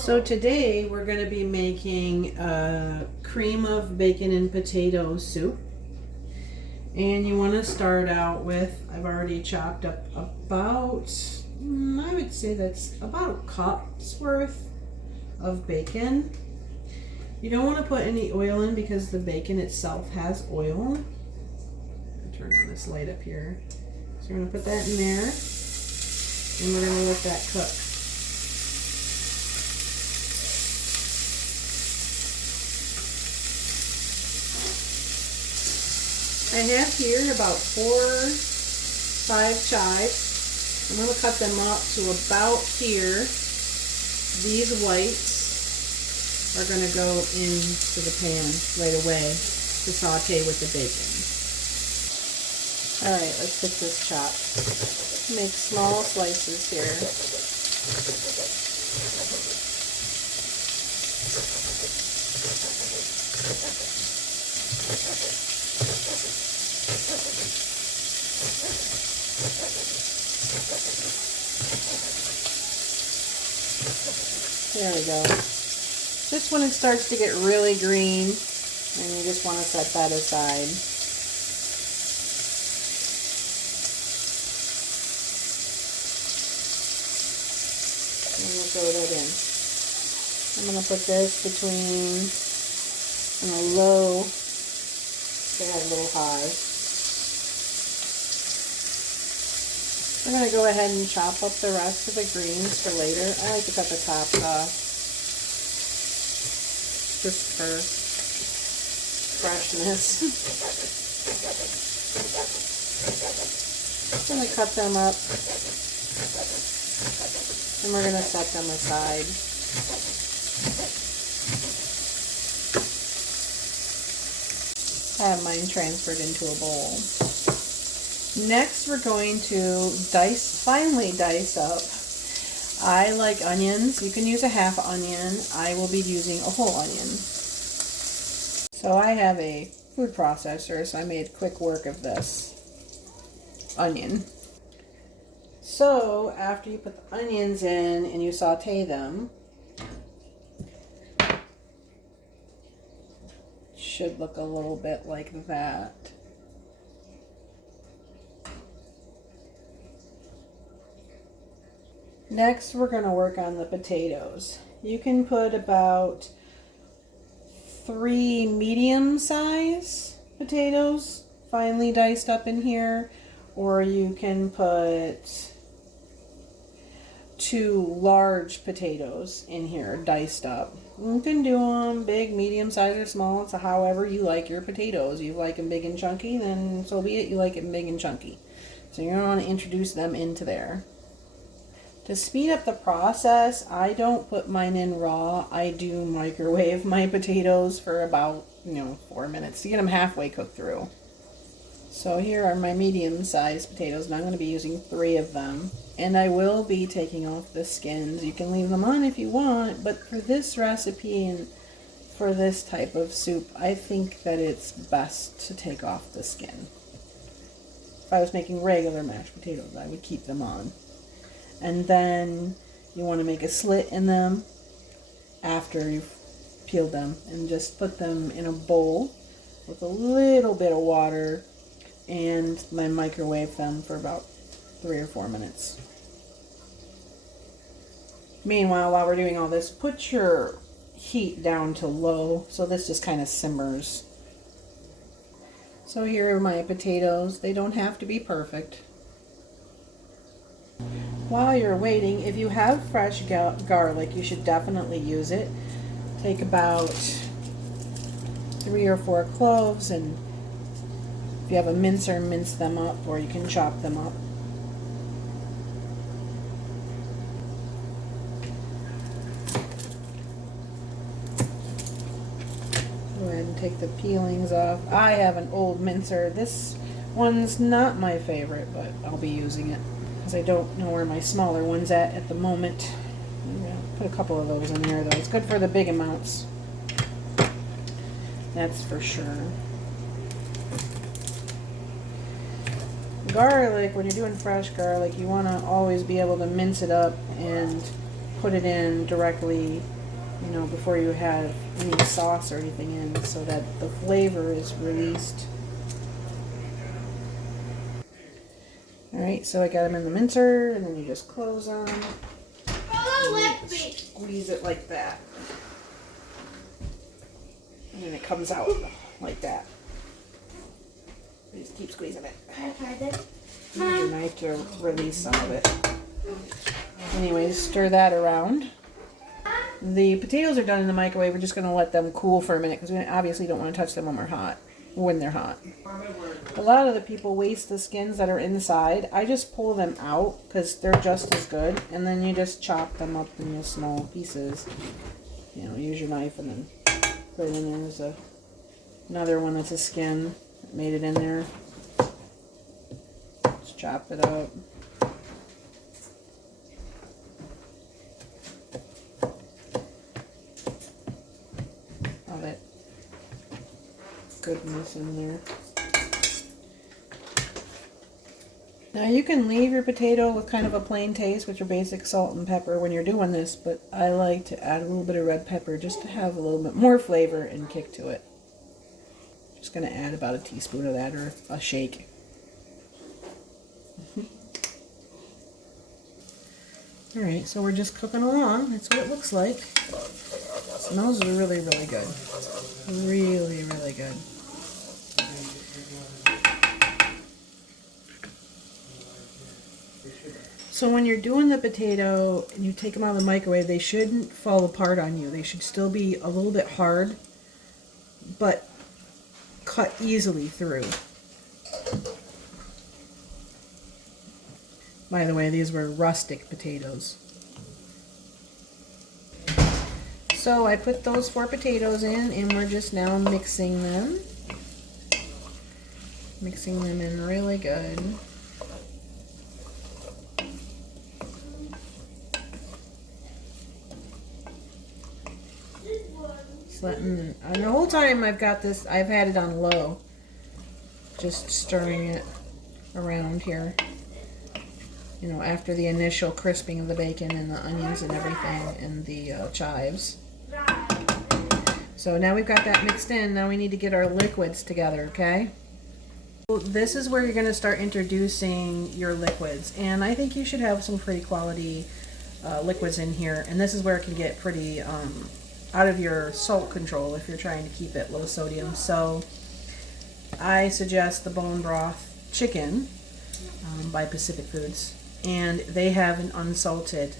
So today we're going to be making a cream of bacon and potato soup. And you want to start out with, I've already chopped up about, I would say that's about a cup's worth of bacon. You don't want to put any oil in because the bacon itself has oil. I'll turn on this light up here. So you're going to put that in there and we're going to let that cook. I have here about 4 or 5 chives. I'm going to cut them up to about here. These whites are going to go into the pan right away to saute with the bacon. Alright, let's get this chopped. Make small slices here. There we go. Just when it starts to get really green, and you just want to set that aside. And we'll throw that in. I'm going to put this between a low, say a little high. I'm going to go ahead and chop up the rest of the greens for later. I like to cut the tops off just for freshness. I'm going to cut them up and we're going to set them aside. I have mine transferred into a bowl. Next, we're going to finely dice up. I like onions. You can use a half onion. I will be using a whole onion. So I have a food processor, so I made quick work of this onion. So after you put the onions in and you saute them, it should look a little bit like that. Next, we're going to work on the potatoes. You can put about 3 medium-size potatoes finely diced up in here, or you can put 2 large potatoes in here diced up. You can do them big, medium-size, or small. It's however you like your potatoes. You like them big and chunky, then so be it. You like it big and chunky. So you're going to want to introduce them into there. To speed up the process, I don't put mine in raw. I do microwave my potatoes for about, 4 minutes to get them halfway cooked through. So here are my medium-sized potatoes, and I'm going to be using 3 of them. And I will be taking off the skins. You can leave them on if you want, but for this recipe and for this type of soup, I think that it's best to take off the skin. If I was making regular mashed potatoes, I would keep them on. And then you want to make a slit in them after you've peeled them and just put them in a bowl with a little bit of water and then microwave them for about 3 or 4 minutes. Meanwhile, while we're doing all this, put your heat down to low so this just kind of simmers. So here are my potatoes. They don't have to be perfect. While you're waiting, if you have fresh garlic, you should definitely use it. Take about 3 or 4 cloves, and if you have a mincer, mince them up, or you can chop them up. Go ahead and take the peelings off. I have an old mincer. This one's not my favorite, but I'll be using it. I don't know where my smaller one's at the moment. I'm gonna put a couple of those in there though. It's good for the big amounts. That's for sure. Garlic, when you're doing fresh garlic, you want to always be able to mince it up and put it in directly, you know, before you have any sauce or anything in, so that the flavor is released. Alright, so I got them in the mincer, and then you just close them. Squeeze it like that. And then it comes out like that. You just keep squeezing it. Use your knife to release some of it. Anyways, stir that around. The potatoes are done in the microwave. We're just going to let them cool for a minute because we obviously don't want to touch them when they're hot. A lot of the people waste the skins that are inside. I just pull them out because they're just as good. And then you just chop them up into small pieces. You know, use your knife and then put it in there. There's another one that's a skin. Made it in there. Just chop it up. All that goodness in there. Now you can leave your potato with kind of a plain taste with your basic salt and pepper when you're doing this, but I like to add a little bit of red pepper just to have a little bit more flavor and kick to it. Just going to add about a teaspoon of that or a shake. Alright, so we're just cooking along. That's what it looks like. It smells really, really good. Really, really good. So when you're doing the potato and you take them out of the microwave, they shouldn't fall apart on you. They should still be a little bit hard, but cut easily through. By the way, these were rustic potatoes. So I put those 4 potatoes in and we're just now mixing them. Mixing them in really good. And the whole time I've got this, I've had it on low, just stirring it around here, you know, after the initial crisping of the bacon and the onions and everything and the chives. So now we've got that mixed in. Now we need to get our liquids together, okay? So this is where you're going to start introducing your liquids, and I think you should have some pretty quality liquids in here, and this is where it can get pretty out of your salt control if you're trying to keep it low sodium. So I suggest the bone broth chicken by Pacific Foods, and they have an unsalted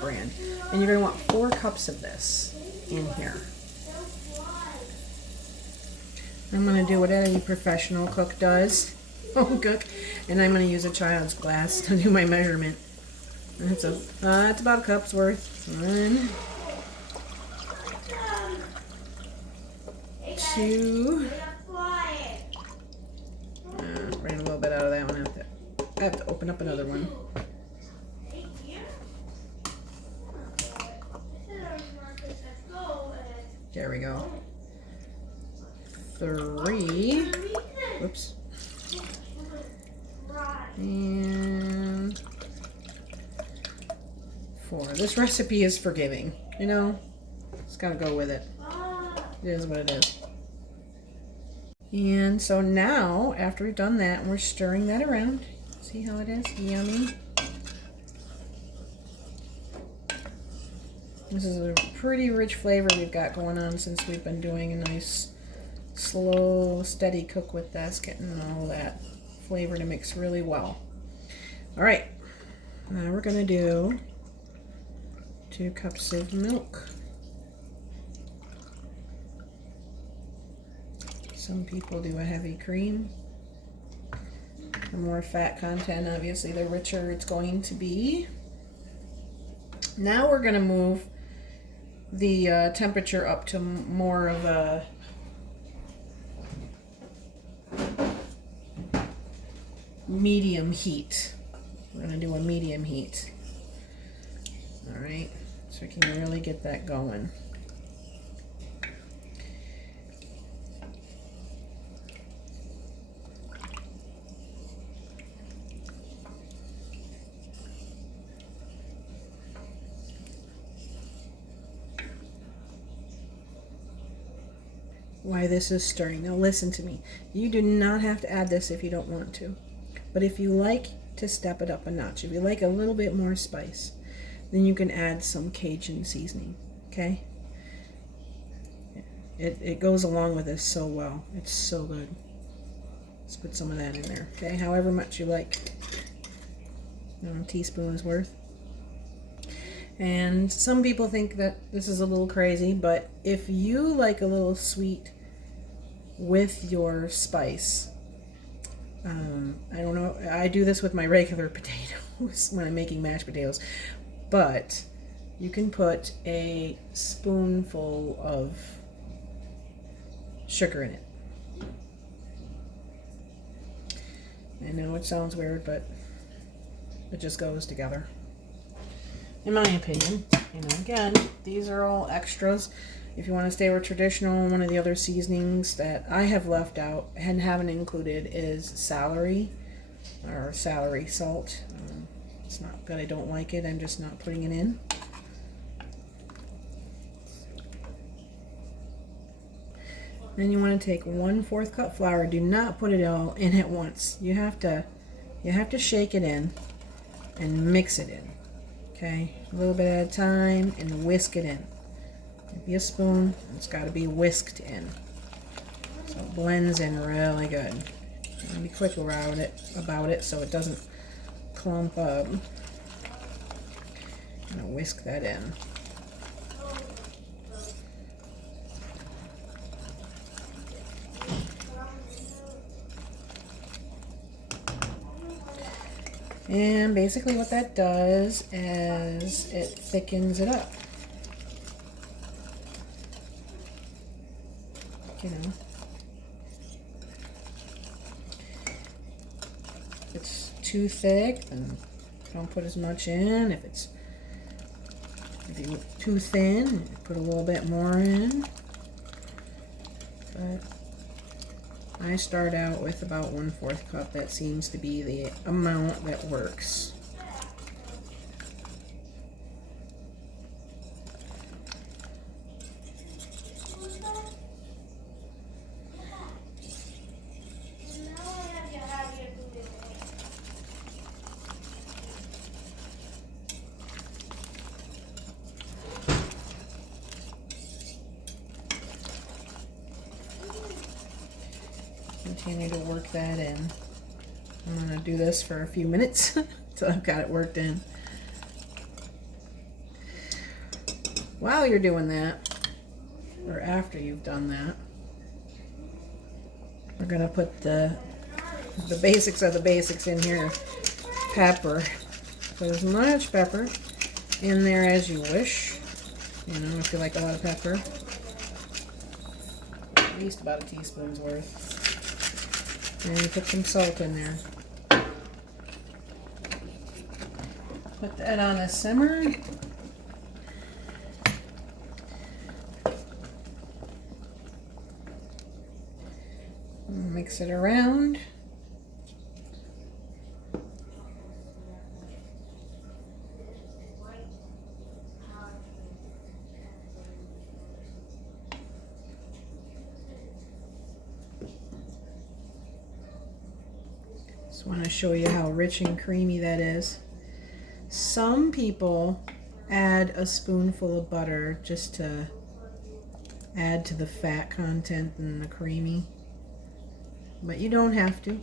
brand, and you're going to want 4 cups of this in here. I'm going to do what any professional cook does, home cook, and I'm going to use a child's glass to do my measurement. It's about a cup's worth. 1, 2. Ran a little bit out of that one. I have to open up another one. There we go. 3. Whoops. And 4. This recipe is forgiving, you know, just gotta go with it. It is what it is. And so now, after we've done that, we're stirring that around. See how it is? Yummy. This is a pretty rich flavor we've got going on since we've been doing a nice, slow, steady cook with this, getting all that flavor to mix really well. All right, now we're gonna do 2 cups of milk. Some people do a heavy cream. The more fat content, obviously, the richer it's going to be. Now we're going to move the temperature up to more of a medium heat. We're going to do a medium heat. All right, so we can really get that going. why this is stirring. Now listen to me. You do not have to add this if you don't want to. But if you like to step it up a notch, if you like a little bit more spice, then you can add some Cajun seasoning, okay? It goes along with this so well. It's so good. Let's put some of that in there, okay? However much you like. A teaspoon's worth. And some people think that this is a little crazy, but if you like a little sweet with your spice, I don't know, I do this with my regular potatoes when I'm making mashed potatoes, but you can put a spoonful of sugar in it. I know it sounds weird, but it just goes together. In my opinion, again, these are all extras. If you want to stay with traditional, one of the other seasonings that I have left out and haven't included is celery or celery salt. It's not that I don't like it, I'm just not putting it in. Then you want to take 1/4 cup flour. Do not put it all in at once. You have to shake it in and mix it in. Okay, a little bit at a time and whisk it in. Maybe a spoon. It's got to be whisked in, so it blends in really good. And be quick about it so it doesn't clump up. I'm gonna whisk that in. And basically what that does is it thickens it up. If it's too thick, then don't put as much in. If you're too thin, put a little bit more in. But I start out with about 1/4 cup. That seems to be the amount that works. Continue to work that in. I'm going to do this for a few minutes until I've got it worked in. While you're doing that, or after you've done that, we're going to put the basics of the basics in here. Pepper. Put as much pepper in there as you wish. If you like a lot of pepper. At least about a teaspoon's worth. And you put some salt in there. Put that on a simmer. Mix it around. Just want to show you how rich and creamy that is. Some people add a spoonful of butter just to add to the fat content and the creamy, but you don't have to.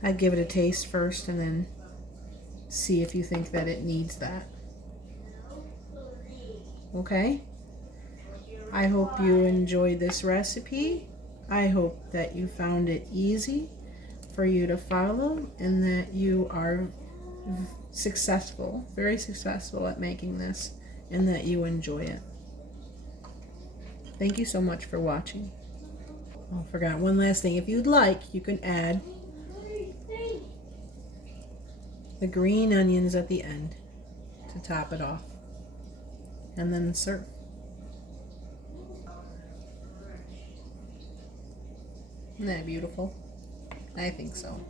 I'd give it a taste first and then see if you think that it needs that. Okay? I hope you enjoyed this recipe. I hope that you found it easy for you to follow and that you are successful, very successful at making this, and that you enjoy it. Thank you so much for watching. Oh, I forgot one last thing. If you'd like, you can add the green onions at the end to top it off, and then serve. Isn't that beautiful? I think so.